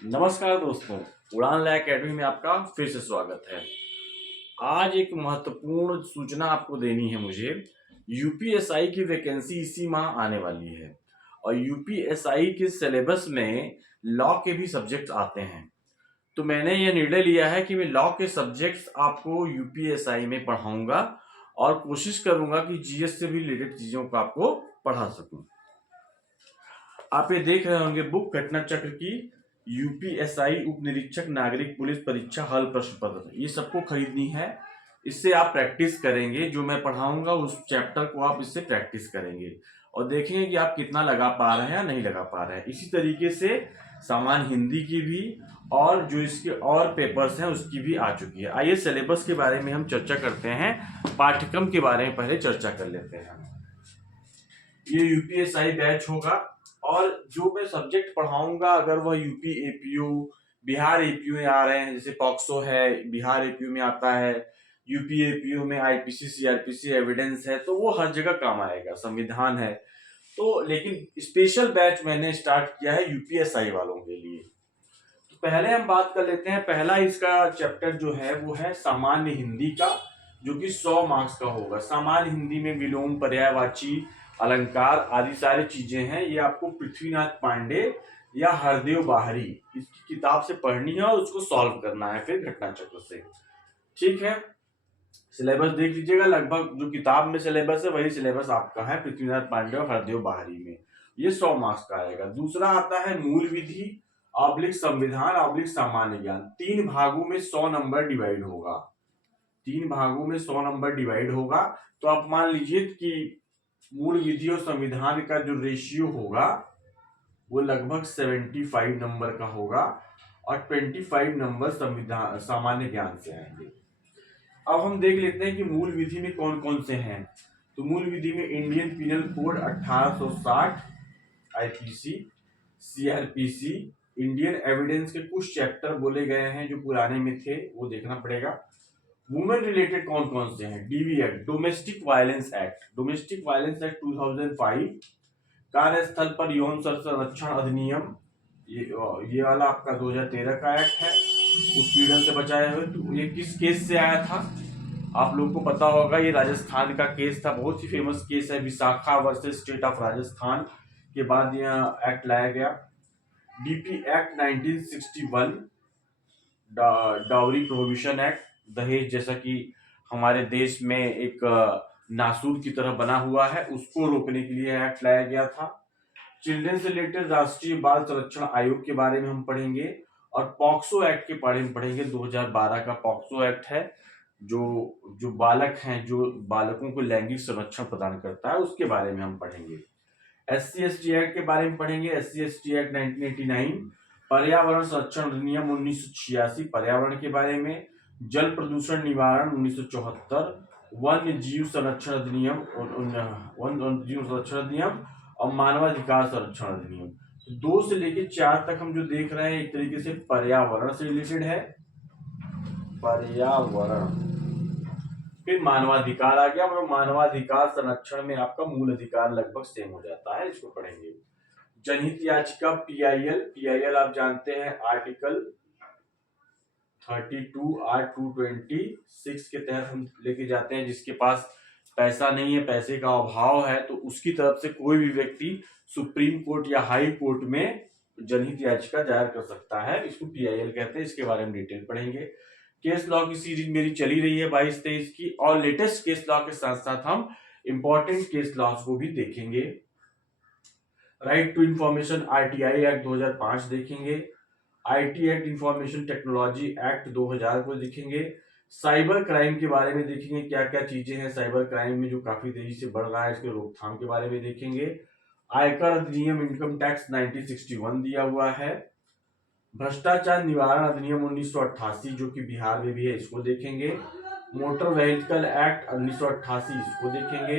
नमस्कार दोस्तों, उड़ान लय अकेडमी में आपका फिर से स्वागत है। आज एक महत्वपूर्ण सूचना आपको देनी है मुझे। यूपीएसआई की वैकेंसी इसी माह आने वाली है और यूपीएसआई के सिलेबस में लॉ के भी सब्जेक्ट आते हैं। तो मैंने यह निर्णय लिया है कि मैं लॉ के सब्जेक्ट्स आपको यूपीएसआई में पढ़ाऊंगा और कोशिश करूंगा कि जीएस से भी रिलेटेड चीजों को आपको पढ़ा सकूं। आप ये देख रहे होंगे बुक घटना चक्र की यूपीएसआई उप निरीक्षक नागरिक पुलिस परीक्षा हल प्रश्न पत्र, ये सबको खरीदनी है। इससे आप प्रैक्टिस करेंगे, जो मैं पढ़ाऊंगा उस चैप्टर को आप इससे प्रैक्टिस करेंगे और देखेंगे कि आप कितना लगा पा रहे हैं या नहीं लगा पा रहे हैं। इसी तरीके से सामान्य हिंदी की भी और जो इसके और पेपर्स हैं उसकी भी आ चुकी है। आइए सिलेबस के बारे में हम चर्चा करते हैं, पाठ्यक्रम के बारे में पहले चर्चा कर लेते हैं। ये यूपीएसआई बैच होगा और जो मैं सब्जेक्ट पढ़ाऊंगा अगर वह यूपी एपीयू बिहार एपीयू में आ रहे हैं, जैसे पॉक्सो है बिहार एपीयू में आता है, यूपी एपीयू में आईपीसी सीआरपीसी एविडेंस है, तो वो हर जगह काम आएगा, संविधान है। तो लेकिन स्पेशल बैच मैंने स्टार्ट किया है यूपीएसआई वालों के लिए। तो पहले हम बात कर लेते हैं, पहला इसका चैप्टर जो है वो है सामान्य हिंदी का, जो कि 100 मार्क्स का होगा। सामान्य हिंदी में विलोम, पर्यायवाची, अलंकार आदि सारी चीजें हैं। ये आपको पृथ्वीनाथ पांडे या हरदेव बाहरी इसकी किताब से पढ़नी है और उसको सॉल्व करना है फिर घटना चक्र से। ठीक है, सिलेबस देख लीजिएगा, लगभग जो किताब में सिलेबस है वही सिलेबस आपका है पृथ्वीनाथ पांडे और हरदेव बाहरी में। ये 100 मार्क्स का आएगा। दूसरा आता है मूल विधि ऑब्लिक संविधान ऑब्लिक सामान्य ज्ञान। 3 भागों में 100 नंबर डिवाइड होगा। 3 भागों में 100 नंबर डिवाइड होगा। तो आप मान लीजिए कि मूल विधि और संविधान का जो रेशियो होगा वो लगभग 75 नंबर का होगा और 25 नंबर संविधान सामान्य ज्ञान से आएंगे। अब हम देख लेते हैं कि मूल विधि में कौन कौन से हैं। तो मूल विधि में Indian penal code 1860, IPC, CrPC, Indian evidence के कुछ चैप्टर बोले गए हैं जो पुराने में थे, वो देखना पड़ेगा। वुमेन रिलेटेड कौन कौन से हैं, DV act, domestic violence act, domestic violence act 2005, कार्यस्थल पर यौन संरक्षण अधिनियम, ये वाला आपका 2013 का एक्ट है, उत्पीड़न से बचाए हुए। तो ये किस केस से आया था आप लोगों को पता होगा, ये राजस्थान का केस था, बहुत ही फेमस केस है, Vishakha versus state of Rajasthan के बाद यह एक्ट लाया गया। DP act 1961, dowry prohibition act, दहेज जैसा कि हमारे देश में एक नासूर की तरह बना हुआ है, उसको रोकने के लिए एक्ट लाया गया था। चिल्ड्रन से रिलेटेड राष्ट्रीय बाल संरक्षण आयोग के बारे में हम पढ़ेंगे और पॉक्सो एक्ट के बारे में पढ़ेंगे। 2012 का पॉक्सो एक्ट है, जो बालक हैं, जो बालकों को लैंगिक संरक्षण प्रदान करता है, उसके बारे में हम पढ़ेंगे। SC ST एक्ट के बारे में पढ़ेंगे, SC ST एक्ट 1989, पर्यावरण संरक्षण अधिनियम 1986 पर्यावरण के बारे में, जल प्रदूषण निवारण 1974, वन्य जीव संरक्षण अधिनियम और मानवाधिकार संरक्षण अधिनियम। तो 2 से लेकर 4 तक हम जो देख रहे हैं एक तरीके से पर्यावरण से रिलेटेड है, पर्यावरण। फिर मानवाधिकार आ गया और मानवाधिकार संरक्षण में आपका मूल अधिकार लगभग सेम हो जाता है, इसको पढ़ेंगे। जनहित याचिका पीआईएल आप जानते हैं, आर्टिकल 32 आर 226 के तहत हम लेके जाते हैं। जिसके पास पैसा नहीं है, पैसे का अभाव है, तो उसकी तरफ से कोई भी व्यक्ति सुप्रीम कोर्ट या हाई कोर्ट में जनहित याचिका दायर कर सकता है, इसको पीआईएल कहते हैं। इसके बारे में डिटेल पढ़ेंगे। केस लॉ की सीरीज मेरी चली रही है 22-23 की, और लेटेस्ट केस लॉ के साथ साथ हम इंपॉर्टेंट केस लॉस को भी देखेंगे। Right to information RTI act 2005 देखेंगे, IT act information technology act 2000 को देखेंगे। साइबर क्राइम के बारे में देखेंगे, क्या क्या चीजें हैं साइबर क्राइम में जो काफी तेजी से बढ़ रहा है, इसके रोकथाम के बारे में देखेंगे। आयकर अधिनियम इनकम टैक्स 1961 दिया हुआ है। भ्रष्टाचार निवारण अधिनियम 1988 जो कि बिहार में भी है, इसको देखेंगे। मोटर व्हीकल एक्ट 1988 इसको देखेंगे।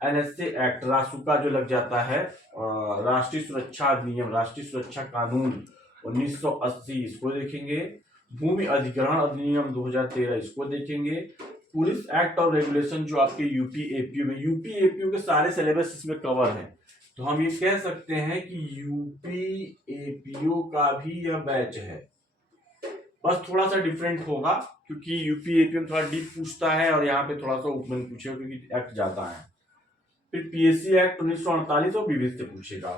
एनएसए एक्ट रासुका जो लग जाता है, राष्ट्रीय सुरक्षा अधिनियम, राष्ट्रीय सुरक्षा कानून 1980 इसको देखेंगे। भूमि अधिग्रहण अधिनियम 2013 इसको देखेंगे। पुलिस एक्ट और रेगुलेशन जो आपके यूपी एपीयू के सारे सिलेबस इसमें कवर है। तो हम ये कह सकते हैं कि यूपी एपीओ का भी यह बैच है, बस थोड़ा सा डिफरेंट होगा क्योंकि यूपी एपीओ में थोड़ा डीप पूछता है और यहाँ पे थोड़ा सा ओपन पूछेगा क्योंकि एक्ट जाता है। फिर पीएससी एक्ट 1948 और बीबीएस से पूछेगा।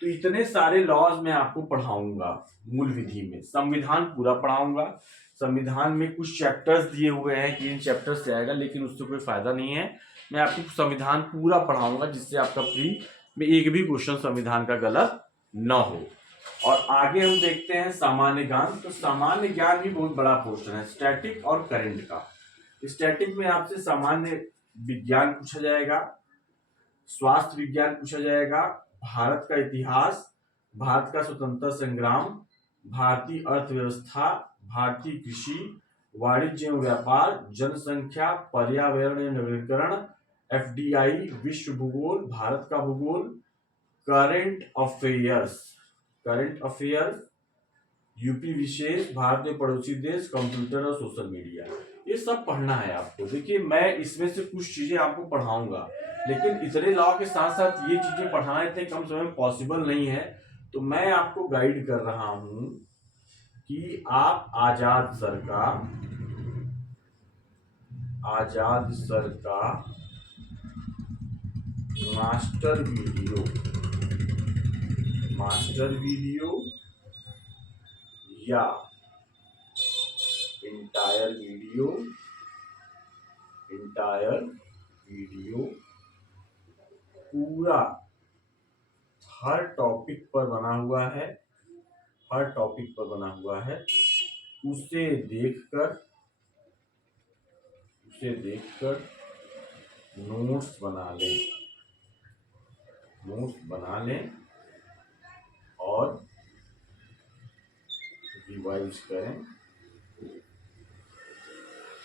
तो इतने सारे लॉज मैं आपको पढ़ाऊंगा मूल विधि में, संविधान पूरा पढ़ाऊंगा। संविधान में कुछ चैप्टर्स दिए हुए हैं कि इन चैप्टर से आएगा, लेकिन उससे कोई फायदा नहीं है। मैं आपको संविधान पूरा पढ़ाऊंगा जिससे आपका प्री में एक भी क्वेश्चन संविधान का गलत न हो। और आगे हम देखते हैं सामान्य ज्ञान। तो सामान्य ज्ञान भी बहुत बड़ा पोर्शन है, स्टैटिक और करंट का। स्टैटिक में आपसे सामान्य विज्ञान पूछा जाएगा, स्वास्थ्य विज्ञान पूछा जाएगा, भारत का इतिहास, भारत का स्वतंत्रता संग्राम, भारतीय अर्थव्यवस्था, भारतीय कृषि, वाणिज्य एवं व्यापार, जनसंख्या, पर्यावरण एवं नवीकरण, एफडीआई, विश्व भूगोल, भारत का भूगोल, करंट अफेयर्स, यूपी विशेष, भारत में पड़ोसी देश, कंप्यूटर और सोशल मीडिया, ये सब पढ़ना है आपको। देखिए मैं इसमें से कुछ चीजें आपको पढ़ाऊंगा, लेकिन इतने लॉ के साथ साथ ये चीजें पढ़ाना इतने कम समय में पॉसिबल नहीं है। तो मैं आपको गाइड कर रहा हूं कि आप आजाद सर का मास्टर वीडियो या इंटायर वीडियो पूरा हर टॉपिक पर बना हुआ है, उसे देखकर नोट्स बना लें और रिवाइज करें।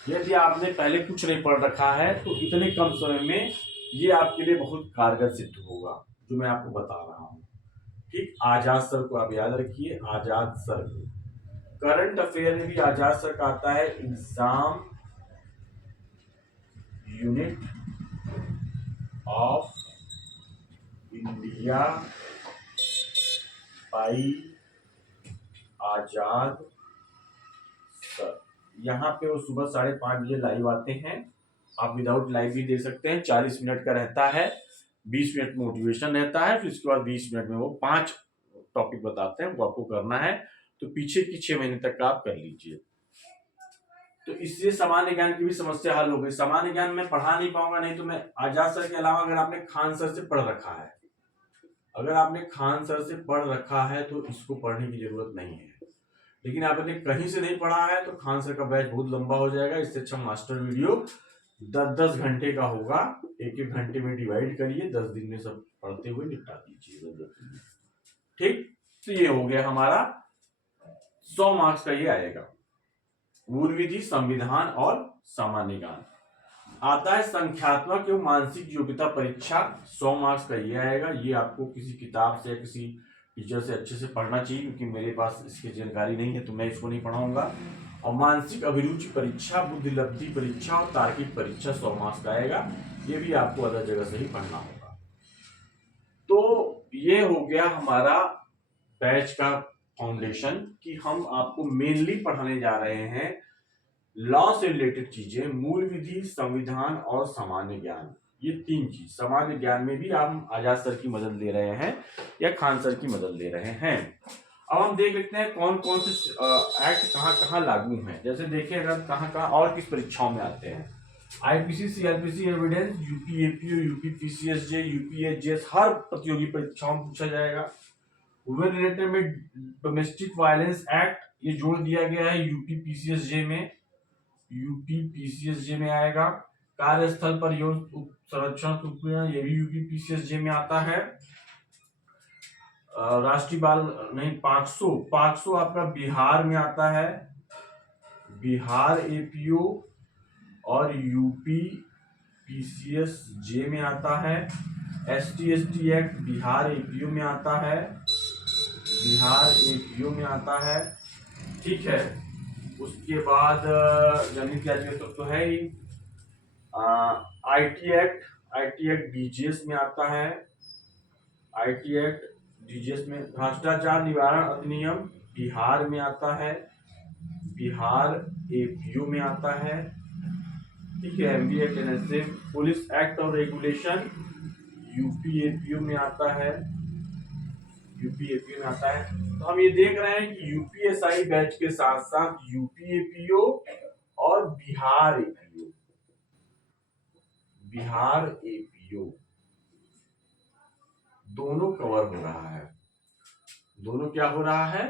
यदि आपने पहले कुछ नहीं पढ़ रखा है तो इतने कम समय में ये आपके लिए बहुत कारगर सिद्ध होगा जो मैं आपको बता रहा हूँ। ठीक, आजाद सर को आप याद रखिए, आजाद सर को। करंट अफेयर में भी आजाद सर का आता है, exam unit of India by Azad sir. यहाँ पे वो सुबह 5:30 बजे लाइव आते हैं, आप विदाउट लाइव भी देख सकते हैं। 40 मिनट का रहता है, 20 मिनट मोटिवेशन रहता है, फिर इसके बाद 20 मिनट में वो 5 टॉपिक बताते हैं, वो आपको करना है। तो पीछे की 6 महीने तक का आप कर लीजिए। तो इससे सामान्य ज्ञान की भी समस्या हल हो गई। सामान्य ज्ञान में पढ़ा नहीं पाऊंगा, नहीं तो मैं आजाद सर के अलावा अगर आपने खान सर से पढ़ रखा है तो इसको पढ़ने की जरूरत नहीं है। लेकिन आपने कहीं से नहीं पढ़ा है तो खान सर का बैच बहुत लंबा हो जाएगा। इससे अच्छा मास्टर वीडियो 10-10 घंटे का होगा, 1-1 घंटे में डिवाइड करिए, 10 दिन में सब पढ़ते हुए निपटा दीजिए। ठीक, तो ये हो गया हमारा 100 मार्क्स का, ये आएगा मूल विधि, संविधान और सामान्य ज्ञान। आता है संख्यात्मक एवं मानसिक योग्यता परीक्षा, 100 मार्क्स का ये आएगा। ये आपको किसी किताब से, किसी टीचर से अच्छे से पढ़ना चाहिए, क्योंकि मेरे पास इसकी जानकारी नहीं है तो मैं इसको नहीं पढ़ाऊंगा। और मानसिक अभिरुचि परीक्षा, बुद्धि लब्धि परीक्षा और तार्किक परीक्षा 100 मार्क्स का आएगा। ये भी आपको अलग जगह से ही पढ़ना होगा। तो ये हो गया हमारा बैच का फाउंडेशन कि हम आपको मेनली पढ़ाने जा रहे हैं लॉ से रिलेटेड चीजें, मूल विधि, संविधान और सामान्य ज्ञान। ये 3 चीज। सामान्य ज्ञान में भी हम आजाद सर की मदद ले रहे हैं या खान सर की मदद ले रहे हैं। अब हम देख लेते हैं कौन कौन से एक्ट कहाँ कहाँ लागू हैं। जैसे देखिए अगर कहाँ कहाँ और किस परीक्षाओं में आते हैं, IPC, CrPC, evidence, UP APO, UP PCSJ, UP HGS, हर प्रतियोगी परीक्षाओं में पूछा जाएगा। वुमेन रिलेटेड में डोमेस्टिक वायलेंस एक्ट ये जोड़ दिया गया है यूपी पीसीएसजे में आएगा। कार्यस्थल पर यौन संरक्षण उत्पीड़न, ये भी यूपी पीसीएसजे में आता है। राष्ट्रीय बाल नहीं, पाक्सो आपका बिहार में आता है, बिहार एपीओ और यूपी पीसीएसजे में आता है। एसटी एक्ट बिहार एपीओ में आता है, ठीक है। उसके बाद जनहित याचिका तो है ही। आईटी एक्ट डीजीएस में आता है। IT एक्ट DGS में भ्रष्टाचार निवारण अधिनियम बिहार में आता है, बिहार APO में आता है, ठीक है। MB act NSA, police act और रेगुलेशन UP APO में आता है, UP APO में आता है। तो हम ये देख रहे हैं कि UPSI बैच के साथ साथ UP APO और बिहार APO दोनों कवर हो रहा है, दोनों क्या हो रहा है,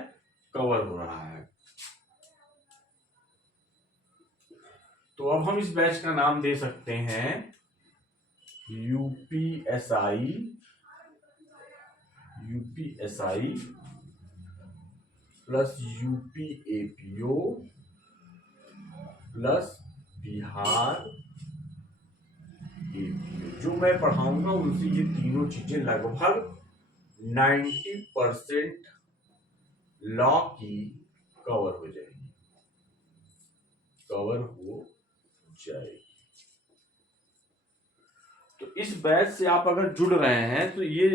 कवर हो रहा है। तो अब हम इस बैच का नाम दे सकते हैं UPSI plus UP APO plus Bihar APO। जो मैं पढ़ाऊंगा उनसे ये तीनों चीजें लगभग 90% लॉ की कवर हो जाएगी। तो इस बैच से आप अगर जुड़ रहे हैं तो ये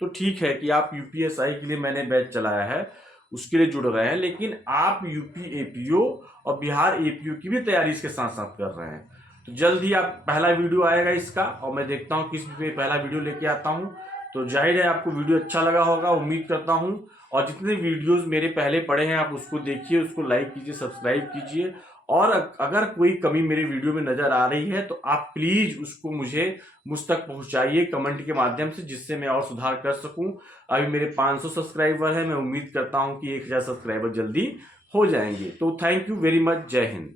तो ठीक है कि आप UPSI के लिए मैंने बैच चलाया है उसके लिए जुड़ रहे हैं, लेकिन आप UP APO और बिहार APO की भी तैयारी इसके साथ साथ कर रहे हैं। तो जल्द ही आप पहला वीडियो आएगा इसका, और मैं देखता हूँ किस पे पहला वीडियो लेके आता हूँ। तो जाहिर है आपको वीडियो अच्छा लगा होगा, उम्मीद करता हूँ। और जितने वीडियोस मेरे पहले पड़े हैं आप उसको देखिए, उसको लाइक कीजिए, सब्सक्राइब कीजिए। और अगर कोई कमी मेरे वीडियो में नजर आ रही है तो आप प्लीज उसको मुझ तक पहुंचाइए कमेंट के माध्यम से, जिससे मैं और सुधार कर सकूं। अभी मेरे 500 सब्सक्राइबर हैं, मैं उम्मीद करता हूं कि 1000 सब्सक्राइबर जल्दी हो जाएंगे। तो थैंक यू वेरी मच, जय हिंद।